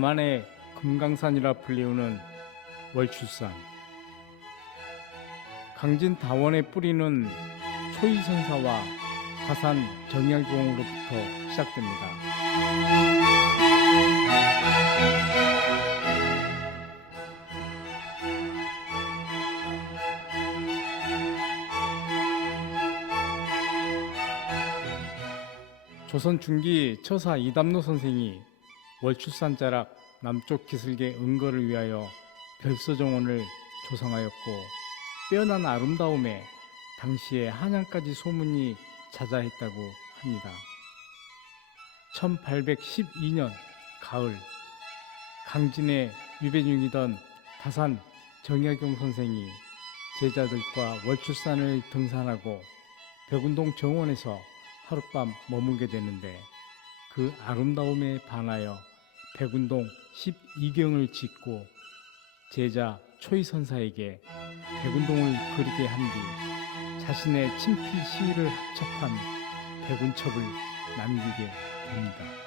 남한의 금강산이라 불리우는 월출산. 강진 다원의 뿌리는 초이선사와 화산 정약용으로부터 시작됩니다. 조선 중기 처사 이담노 선생이 월출산 자락 남쪽 기슭의 은거를 위하여 별서정원을 조성하였고 빼어난 아름다움에 당시에 한양까지 소문이 자자했다고 합니다. 1812년 가을 강진에 유배 중이던 다산 정약용 선생이 제자들과 월출산을 등산하고 벽운동 정원에서 하룻밤 머물게 되는데 그 아름다움에 반하여 백운동 12경을 짓고 제자 초이선사에게 백운동을 그리게 한 뒤 자신의 친필 시를 합첩한 백운첩을 남기게 됩니다.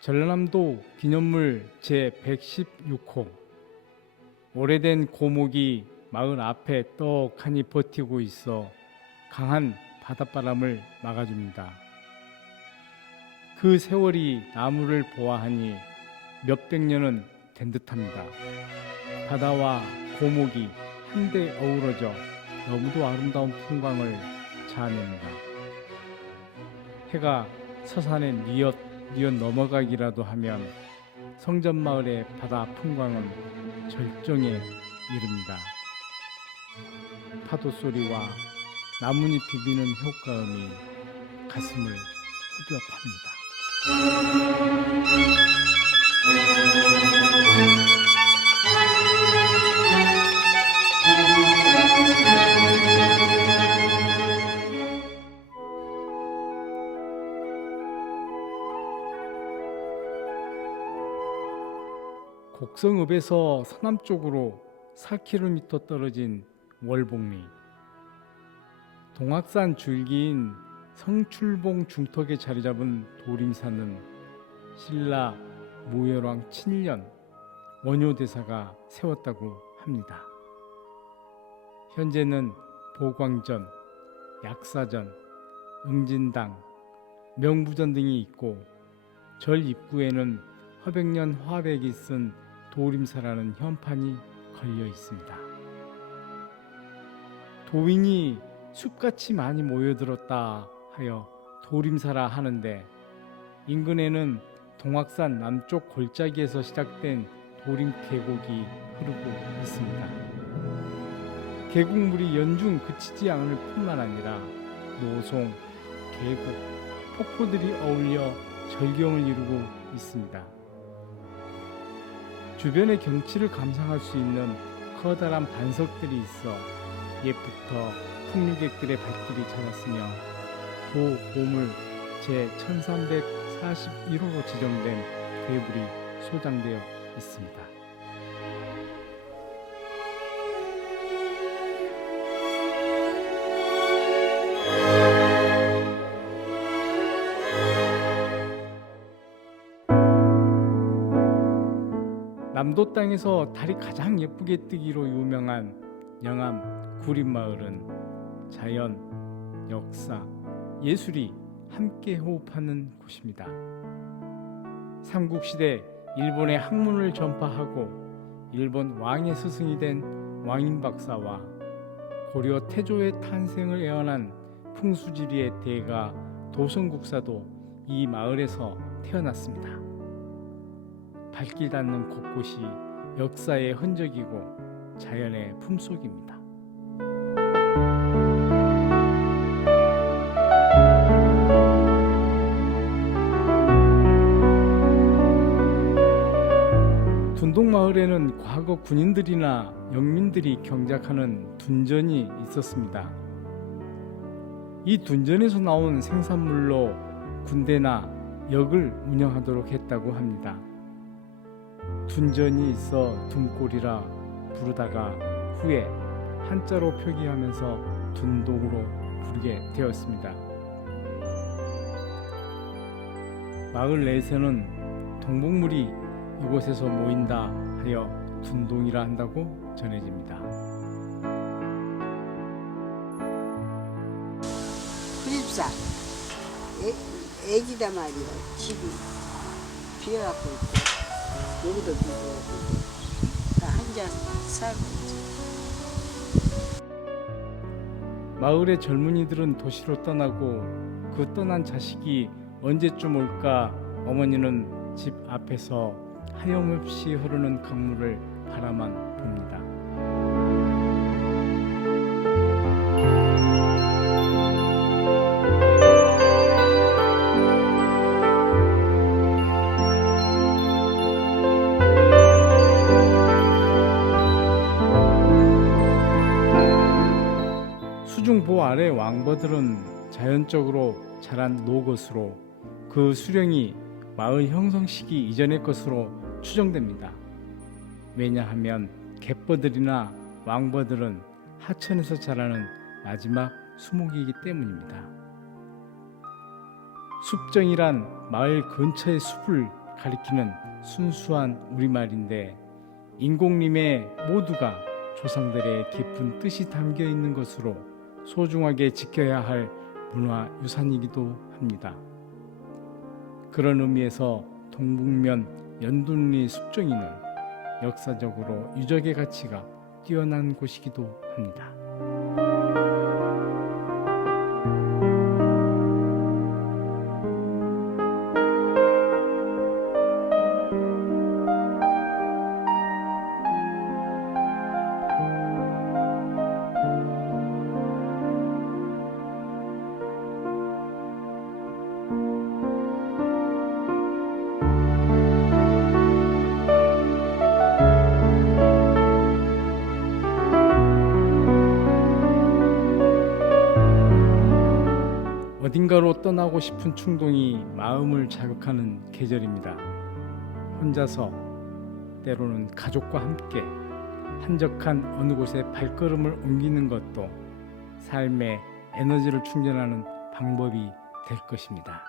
전라남도 기념물 제116호 오래된 고목이 마을 앞에 떡하니 버티고 있어 강한 바닷바람을 막아줍니다. 그 세월이 나무를 보아하니 몇백 년은 된 듯합니다. 바다와 고목이 한데 어우러져 너무도 아름다운 풍광을 자아냅니다. 해가 서산에 뉘엿 뉘엿 넘어가기라도 하면 성전 마을의 바다 풍광은 절정에 이릅니다. 파도 소리와 나뭇잎 비비는 효과음이 가슴을 후벼 팝니다. 곡성읍에서 서남쪽으로 4km 떨어진 월봉리 동악산 줄기인 성출봉 중턱에 자리 잡은 도림산은 신라 무열왕 7년 원효대사가 세웠다고 합니다. 현재는 보광전, 약사전, 응진당, 명부전 등이 있고 절 입구에는 허백년 화백이 쓴 도림사라는 현판이 걸려 있습니다. 도인이 숲같이 많이 모여들었다 하여 도림사라 하는데 인근에는 동악산 남쪽 골짜기에서 시작된 도림 계곡이 흐르고 있습니다. 계곡물이 연중 그치지 않을 뿐만 아니라 노송, 계곡, 폭포들이 어울려 절경을 이루고 있습니다. 주변의 경치를 감상할 수 있는 커다란 반석들이 있어 옛부터 풍류객들의 발길이 찾았으며 도 보물 제 1341호로 지정된 괴물이 소장되어 있습니다. 남도 땅에서 달이 가장 예쁘게 뜨기로 유명한 영암 구림마을은 자연, 역사, 예술이 함께 호흡하는 곳입니다. 삼국시대 일본의 학문을 전파하고 일본 왕의 스승이 된 왕인 박사와 고려 태조의 탄생을 애원한 풍수지리의 대가 도성국사도 이 마을에서 태어났습니다. 발길 닿는 곳곳이 역사의 흔적이고 자연의 품속입니다. 마을에는 과거 군인들이나 영민들이 경작하는 둔전이 있었습니다. 이 둔전에서 나온 생산물로 군대나 역을 운영하도록 했다고 합니다. 둔전이 있어 둔골이라 부르다가 후에 한자로 표기하면서 둔동으로 부르게 되었습니다. 마을 내에서는 동북물이 이곳에서 모인다 하여 둔동이라 한다고 전해집니다. 구집사. 애, 애기다 말이야. 집이. 비어갖고 있고 여기도 비어갖고 한자 살고 있지. 마을의 젊은이들은 도시로 떠나고 그 떠난 자식이 언제쯤 올까 어머니는 집 앞에서 하염없이 흐르는 강물을 바라만 봅니다. 수중보 아래 왕버들은 자연적으로 자란 노것으로 그 수령이 마을 형성 시기 이전의 것으로 추정됩니다. 왜냐하면 갯버들이나 왕버들은 하천에서 자라는 마지막 수목이기 때문입니다. 숲정이란 마을 근처의 숲을 가리키는 순수한 우리말인데 인공림의 모두가 조상들의 깊은 뜻이 담겨 있는 것으로 소중하게 지켜야 할 문화 유산이기도 합니다. 그런 의미에서 동북면 연둔리 숲정이는 역사적으로 유적의 가치가 뛰어난 곳이기도 합니다. 어딘가로 떠나고 싶은 충동이 마음을 자극하는 계절입니다. 혼자서 때로는 가족과 함께 한적한 어느 곳에 발걸음을 옮기는 것도 삶의 에너지를 충전하는 방법이 될 것입니다.